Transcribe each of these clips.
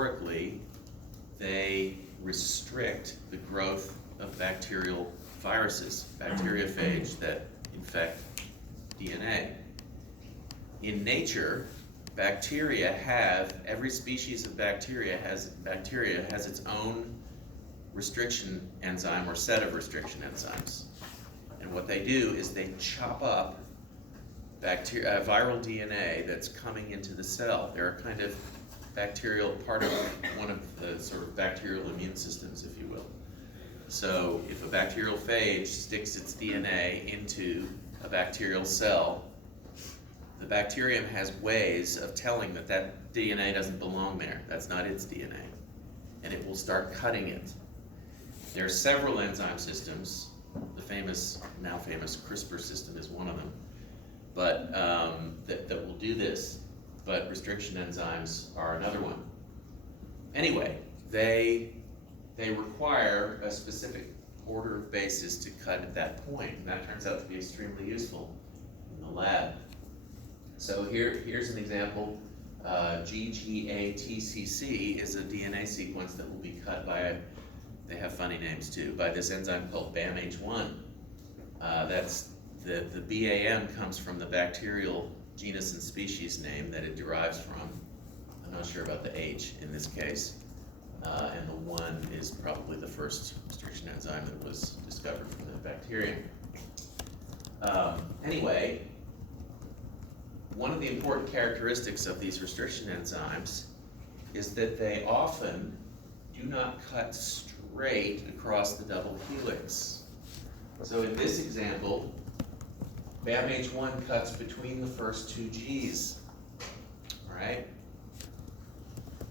historically, they restrict the growth of bacterial viruses, bacteriophage that infect DNA. In nature, every species of bacteria has its own restriction enzyme or set of restriction enzymes. And what they do is they chop up viral DNA that's coming into the cell. They're a kind of bacterial part of one of the sort of bacterial immune systems, if you will. So if a bacterial phage sticks its DNA into a bacterial cell, the bacterium has ways of telling that that DNA doesn't belong there. That's not its DNA. And it will start cutting it. There are several enzyme systems. The now famous CRISPR system is one of them, but that will do this. But restriction enzymes are another one. Anyway, they require a specific order of bases to cut at that point, and that turns out to be extremely useful in the lab. So here's an example. GGA-TCC is a DNA sequence that will be cut by, they have funny names too, by this enzyme called BAMH1. That's the BAM comes from the bacterial genus and species name that it derives from. I'm not sure about the H in this case. And the 1 is probably the first restriction enzyme that was discovered from the bacterium. Anyway, one of the important characteristics of these restriction enzymes is that they often do not cut straight across the double helix. So in this example, BAMH1 cuts between the first two Gs, all right?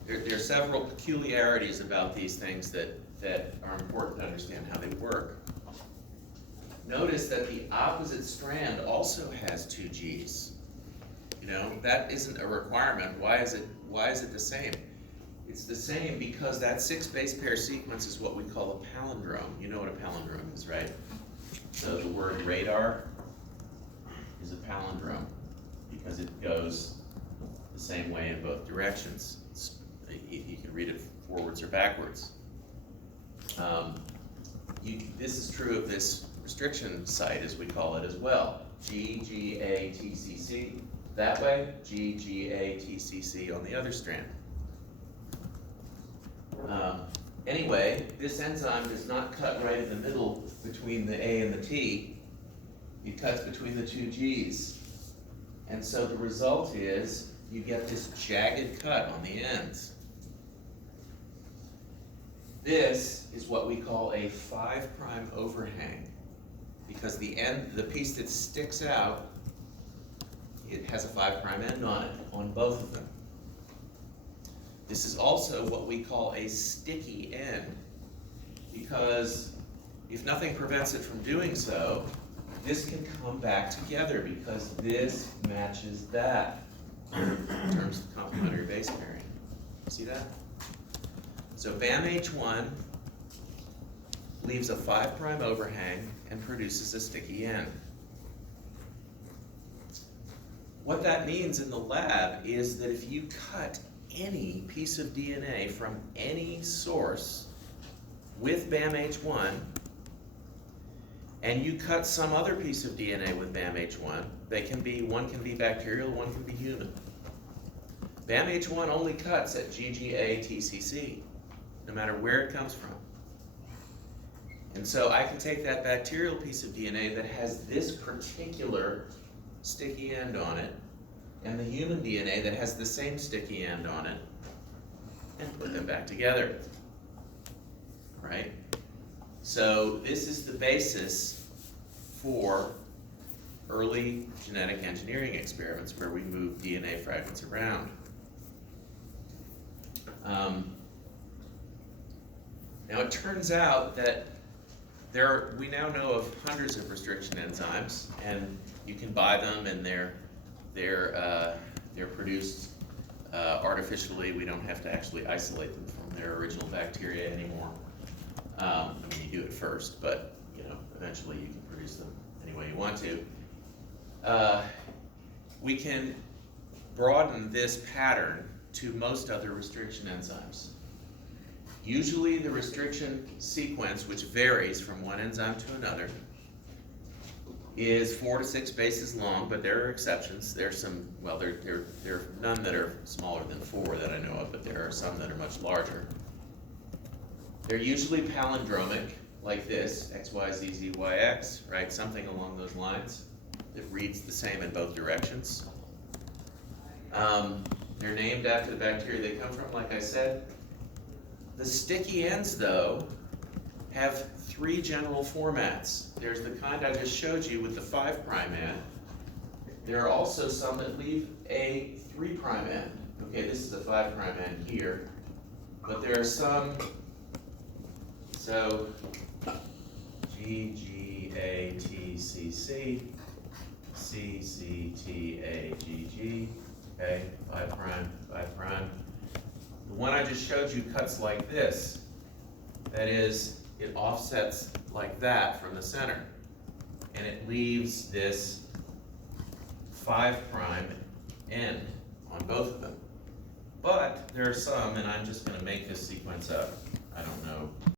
There are several peculiarities about these things that are important to understand how they work. Notice that the opposite strand also has two Gs. You know, that isn't a requirement. Why is it the same? It's the same because that 6 base pair sequence is what we call a palindrome. You know what a palindrome is, right? So the word radar is a palindrome because it goes the same way in both directions. You can read it forwards or backwards. This is true of this restriction site, as we call it, as well. GGA-TCC that way, GGA-TCC on the other strand. Anyway, this enzyme does not cut right in the middle between the A and the T. It cuts between the two Gs. And so the result is you get this jagged cut on the ends. This is what we call a 5' overhang, because the piece that sticks out, it has a 5' end on it, on both of them. This is also what we call a sticky end, because if nothing prevents it from doing so, this can come back together because this matches that in terms of complementary base pairing. See that? So BAMH1 leaves a 5' overhang and produces a sticky end. What that means in the lab is that if you cut any piece of DNA from any source with BAMH1, and you cut some other piece of DNA with BAMH1, one can be bacterial, one can be human. BAMH1 only cuts at GGA-TCC, no matter where it comes from. And so I can take that bacterial piece of DNA that has this particular sticky end on it, and the human DNA that has the same sticky end on it, and put them back together, right? So this is the basis for early genetic engineering experiments where we move DNA fragments around. Now it turns out that we now know of hundreds of restriction enzymes, and you can buy them, and they're produced artificially. We don't have to actually isolate them from their original bacteria anymore. I mean, you do it first, but eventually you can produce them any way you want to. We can broaden this pattern to most other restriction enzymes. Usually the restriction sequence, which varies from one enzyme to another, is 4 to 6 bases long, but there are exceptions. There's some, well, there are none that are smaller than 4 that I know of, but there are some that are much larger. They're usually palindromic, like this, X, Y, Z, Z, Y, X, right? Something along those lines that reads the same in both directions. They're named after the bacteria they come from, like I said. The sticky ends, though, have 3 general formats. There's the kind I just showed you with the 5' end. There are also some that leave a 3' end. Okay, this is a 5' end here, but there are some, so G, G, A, T, C, C, C, C, T, A, G, G, okay, 5', 5'. The one I just showed you cuts like this. That is, it offsets like that from the center. And it leaves this 5' end on both of them. But there are some, and I'm just going to make this sequence up. I don't know